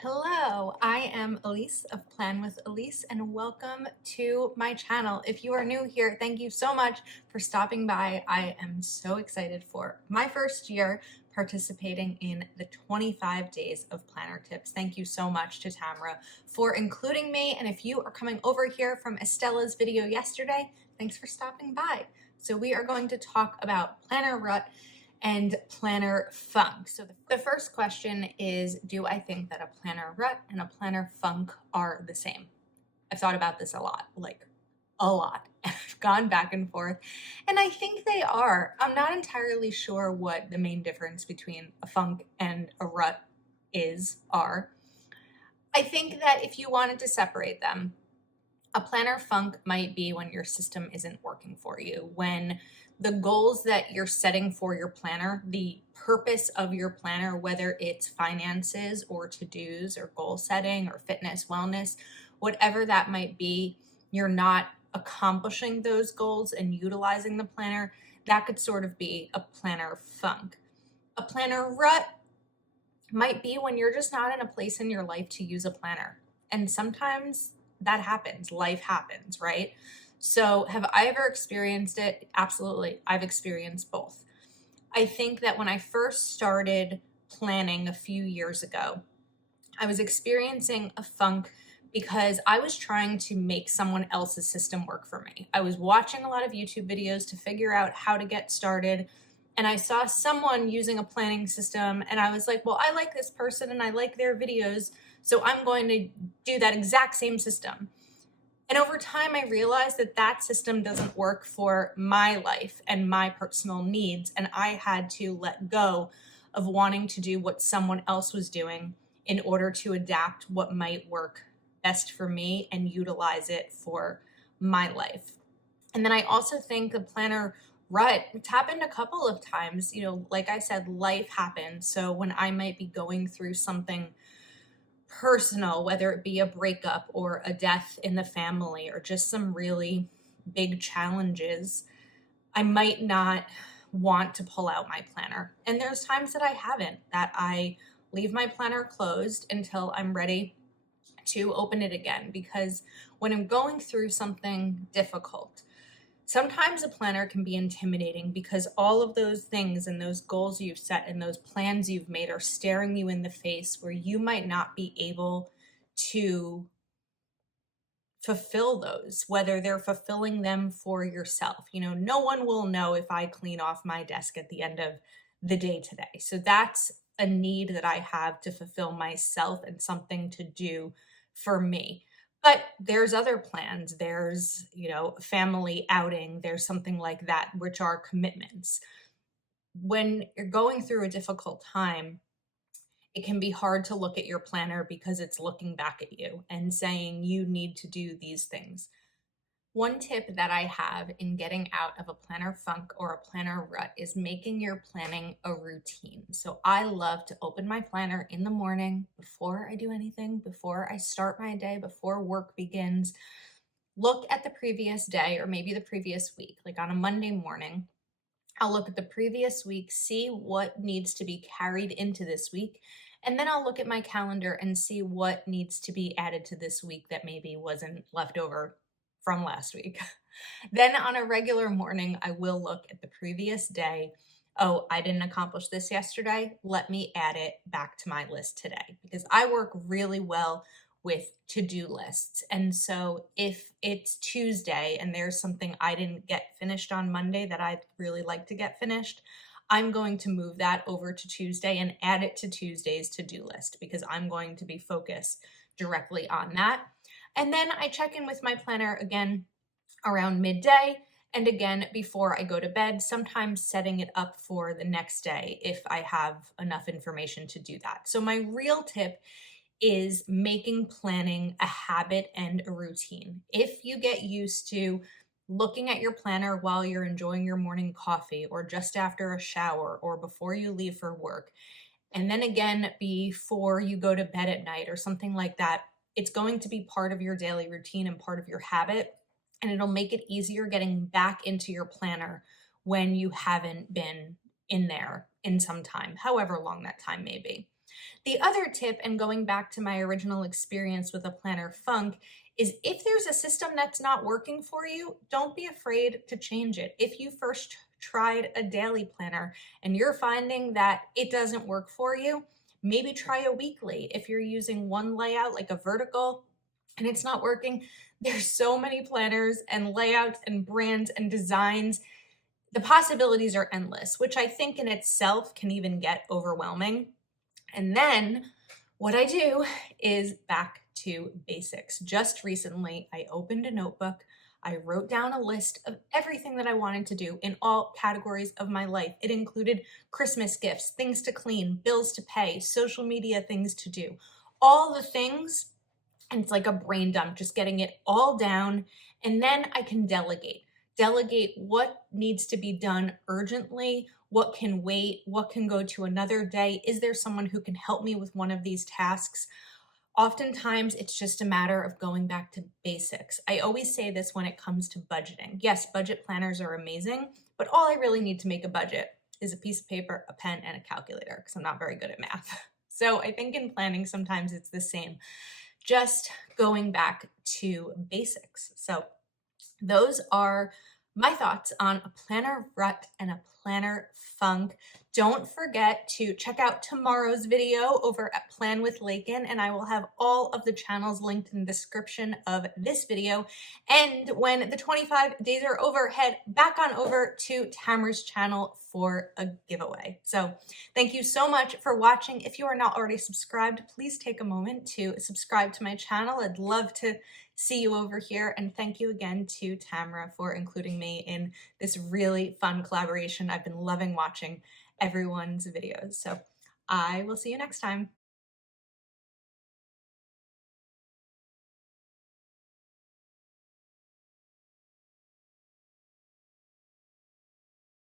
Hello, I am Elise of Plan with Elise, and welcome to my channel. If you are new here, thank you so much for stopping by. I am so excited for my first year participating in the 25 days of planner tips. Thank you so much to Tamara for including me. And if you are coming over here from Estella's video yesterday, thanks for stopping by. So we are going to talk about planner rut and planner funk. So the first question is, do I think that a planner rut and a planner funk are the same? I've thought about this a lot, like a lot. I've gone back and forth, and I think they are. I'm not entirely sure what the main difference between a funk and a rut are. I think that if you wanted to separate them, a planner funk might be when your system isn't working for you, when the goals that you're setting for your planner, the purpose of your planner, whether it's finances or to-dos or goal setting or fitness, wellness, whatever that might be, you're not accomplishing those goals and utilizing the planner. That could sort of be a planner funk. A planner rut might be when you're just not in a place in your life to use a planner. And sometimes that happens, life happens, right? So have I ever experienced it? Absolutely. I've experienced both. I think that when I first started planning a few years ago, I was experiencing a funk because I was trying to make someone else's system work for me. I was watching a lot of YouTube videos to figure out how to get started. And I saw someone using a planning system and I was like, well, I like this person and I like their videos, so I'm going to do that exact same system. And over time, I realized that that system doesn't work for my life and my personal needs. And I had to let go of wanting to do what someone else was doing in order to adapt what might work best for me and utilize it for my life. And then I also think the planner rut, it's happened a couple of times. Like I said, life happens. So when I might be going through something personal, whether it be a breakup or a death in the family or just some really big challenges, I might not want to pull out my planner. And there's times that I haven't, that I leave my planner closed until I'm ready to open it again. Because when I'm going through something difficult, sometimes a planner can be intimidating because all of those things and those goals you've set and those plans you've made are staring you in the face, where you might not be able to fulfill those, whether they're fulfilling them for yourself. No one will know if I clean off my desk at the end of the day today. So that's a need that I have to fulfill myself and something to do for me. But there's other plans. There's, family outing. There's something like that, which are commitments. When you're going through a difficult time, it can be hard to look at your planner because it's looking back at you and saying you need to do these things. One tip that I have in getting out of a planner funk or a planner rut is making your planning a routine. So I love to open my planner in the morning before I do anything, before I start my day, before work begins. Look at the previous day or maybe the previous week, like on a Monday morning. I'll look at the previous week, see what needs to be carried into this week, and then I'll look at my calendar and see what needs to be added to this week that maybe wasn't left over from last week. Then on a regular morning, I will look at the previous day. Oh, I didn't accomplish this yesterday. Let me add it back to my list today, because I work really well with to-do lists. And so if it's Tuesday and there's something I didn't get finished on Monday that I'd really like to get finished, I'm going to move that over to Tuesday and add it to Tuesday's to-do list, because I'm going to be focused directly on that. And then I check in with my planner again around midday and again before I go to bed, sometimes setting it up for the next day if I have enough information to do that. So my real tip is making planning a habit and a routine. If you get used to looking at your planner while you're enjoying your morning coffee or just after a shower or before you leave for work, and then again before you go to bed at night or something like that, it's going to be part of your daily routine and part of your habit. And it'll make it easier getting back into your planner when you haven't been in there in some time, however long that time may be. The other tip, and going back to my original experience with a planner funk, is if there's a system that's not working for you, don't be afraid to change it. If you first tried a daily planner and you're finding that it doesn't work for you, maybe try a weekly. If you're using one layout like a vertical and it's not working, there's so many planners and layouts and brands and designs. The possibilities are endless, which I think in itself can even get overwhelming. And then what I do is back to basics. Just recently, I opened a notebook. I wrote down a list of everything that I wanted to do in all categories of my life. It included Christmas gifts, things to clean, bills to pay, social media things to do, all the things. And it's like a brain dump, just getting it all down. And then I can delegate. Delegate what needs to be done urgently, what can wait, what can go to another day. Is there someone who can help me with one of these tasks? Oftentimes, it's just a matter of going back to basics. I always say this when it comes to budgeting. Yes, budget planners are amazing, but all I really need to make a budget is a piece of paper, a pen, and a calculator, because I'm not very good at math. So I think in planning, sometimes it's the same, just going back to basics. So those are my thoughts on a planner rut and a planner funk. Don't forget to check out tomorrow's video over at Plan with Lakin, and I will have all of the channels linked in the description of this video. And when the 25 days are over, head back on over to Tamara's channel for a giveaway. So thank you so much for watching. If you are not already subscribed, please take a moment to subscribe to my channel. I'd love to see you over here. And thank you again to Tamara for including me in this really fun collaboration. I've been loving watching everyone's videos. So I will see you next time.